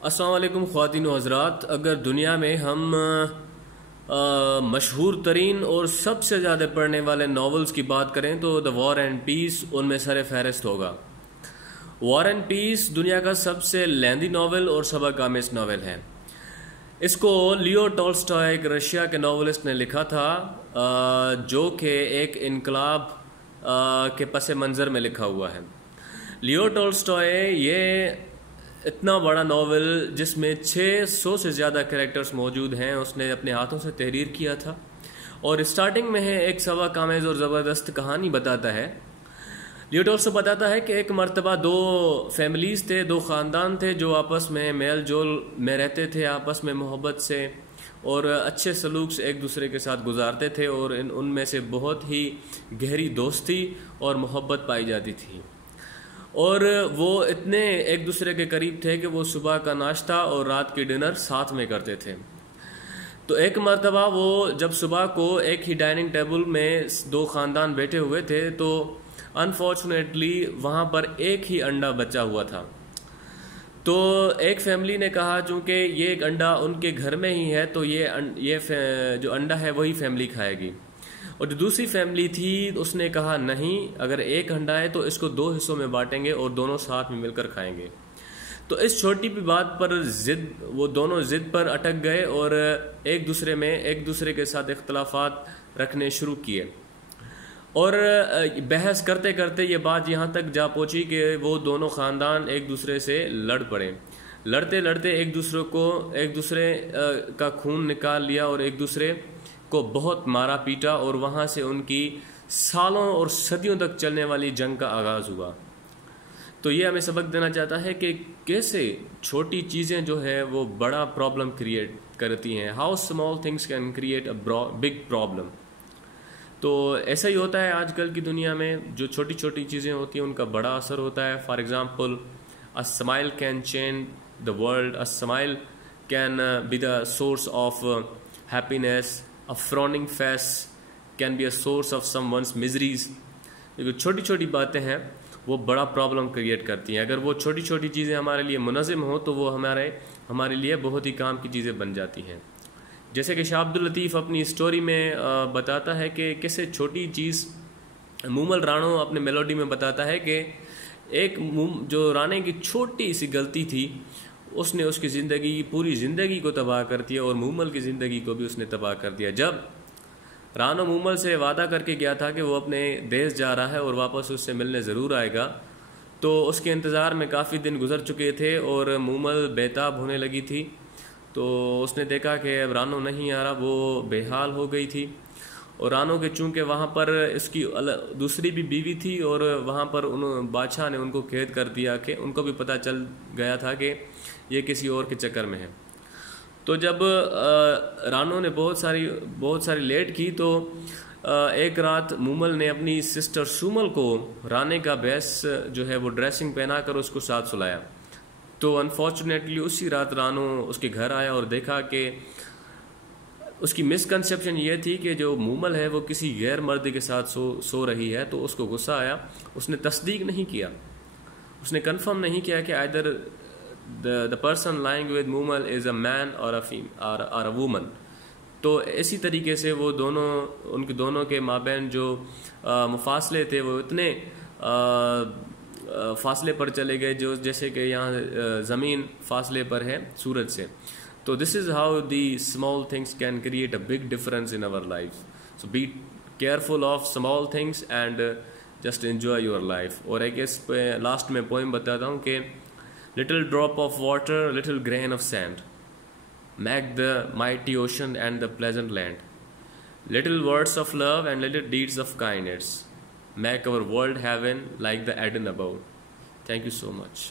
السلام علیکم خواتین و حضرات. اگر دنیا میں ہم مشہور ترین اور سب سے زیادہ پڑھنے والے ناولز کی بات کریں تو دا وار اینڈ پیس ان میں سر فہرست ہوگا. وار اینڈ پیس دنیا کا سب سے لیندی ناول اور سبق آمیز ناول ہے. اس کو لیو ٹولسٹائے ایک رشیا کے ناولسٹ نے لکھا تھا جو کہ ایک انقلاب کے پس منظر میں لکھا ہوا ہے. لیو ٹولسٹائے یہ اتنا بڑا ناول جس میں 600 سے زیادہ کریکٹرز موجود ہیں اس نے اپنے ہاتھوں سے تحریر کیا تھا، اور اسٹارٹنگ میں ایک سبق آمیز اور زبردست کہانی بتاتا ہے. لیو ٹولسٹائے بتاتا ہے کہ ایک مرتبہ دو فیملیز تھے، دو خاندان تھے جو آپس میں میل جول میں رہتے تھے، آپس میں محبت سے اور اچھے سلوک سے ایک دوسرے کے ساتھ گزارتے تھے، اور ان میں سے بہت ہی گہری دوستی اور محبت پائی جاتی تھی، اور وہ اتنے ایک دوسرے کے قریب تھے کہ وہ صبح کا ناشتہ اور رات کی ڈنر ساتھ میں کرتے تھے. تو ایک مرتبہ وہ جب صبح کو ایک ہی ڈائننگ ٹیبل میں دو خاندان بیٹھے ہوئے تھے تو انفارچونیٹلی وہاں پر ایک ہی انڈا بچا ہوا تھا. تو ایک فیملی نے کہا چونکہ یہ ایک انڈا ان کے گھر میں ہی ہے تو یہ جو انڈا ہے وہی فیملی کھائے گی، اور جو دوسری فیملی تھی اس نے کہا نہیں، اگر ایک انڈا ہے تو اس کو 2 حصوں میں بانٹیں گے اور دونوں ساتھ میں مل کر کھائیں گے. تو اس چھوٹی بھی بات پر وہ دونوں ضد پر اٹک گئے اور ایک دوسرے کے ساتھ اختلافات رکھنے شروع کیے، اور بحث کرتے کرتے یہ بات یہاں تک جا پہنچی کہ وہ دونوں خاندان ایک دوسرے سے لڑ پڑے. لڑتے لڑتے ایک دوسرے کا خون نکال لیا اور ایک دوسرے کو بہت مارا پیٹا، اور وہاں سے ان کی سالوں اور صدیوں تک چلنے والی جنگ کا آغاز ہوا. تو یہ ہمیں سبق دینا چاہتا ہے کہ کیسے چھوٹی چیزیں جو ہے وہ بڑا پرابلم کریٹ کرتی ہیں. How small things can create a big problem. تو ایسا ہی ہوتا ہے آج کل کی دنیا میں، جو چھوٹی چھوٹی چیزیں ہوتی ہیں ان کا بڑا اثر ہوتا ہے. For example a smile can change the world, a smile can be the source of happiness. A frowning face can be a source of someone's miseries. جو چھوٹی چھوٹی باتیں ہیں وہ بڑا پرابلم کریٹ کرتی ہیں. اگر وہ چھوٹی چھوٹی چیزیں ہمارے لیے منظم ہوں تو وہ ہمارے لیے بہت ہی کام کی چیزیں بن جاتی ہیں. جیسے کہ شاہ عبداللطیف اپنی اسٹوری میں بتاتا ہے کہ کیسے چھوٹی چیز مومل رانو اپنے میلوڈی میں بتاتا ہے کہ ایک جو رانے کی چھوٹی سی غلطی تھی اس نے اس کی پوری زندگی کو تباہ کر دیا، اور مومل کی زندگی کو بھی اس نے تباہ کر دیا. جب رانو مومل سے وعدہ کر کے گیا تھا کہ وہ اپنے دیش جا رہا ہے اور واپس اس سے ملنے ضرور آئے گا، تو اس کے انتظار میں کافی دن گزر چکے تھے اور مومل بے تاب ہونے لگی تھی. تو اس نے دیکھا کہ اب رانو نہیں آ رہا، وہ بے حال ہو گئی تھی. اور رانو کے چونکہ وہاں پر اس کی دوسری بھی بیوی تھی، اور وہاں پر بادشاہ نے ان کو قید کر دیا کہ ان کو بھی پتہ چل گیا تھا کہ یہ کسی اور کے چکر میں ہے. تو جب رانو نے بہت ساری لیٹ کی تو ایک رات مومل نے اپنی سسٹر سومل کو رانے کا بیس جو ہے وہ ڈریسنگ پہنا کر اس کو ساتھ سلایا. تو انفارچونیٹلی اسی رات رانو اس کے گھر آیا اور دیکھا کہ اس کی مسکنسیپشن یہ تھی کہ جو مومل ہے وہ کسی غیر مرد کے ساتھ سو رہی ہے. تو اس کو غصہ آیا، اس نے تصدیق نہیں کیا، اس نے کنفرم نہیں کیا کہ either the person lying with Momal is a man or a woman. تو اسی طریقے سے وہ ان کے دونوں کے مابین جو مفاصلے تھے وہ اتنے فاصلے پر چلے گئے جو جیسے کہ یہاں زمین فاصلے پر ہے سورج سے. تو this is how the small things can create a big difference in our life. So be careful of small things and just enjoy your life. اور ایک اس پہ لاسٹ میں پوئم بتاتا ہوں کہ little drop of water, little grain of sand make the mighty ocean and the pleasant land. Little words of love and little deeds of kindness make our world heaven like the Eden above. Thank you so much.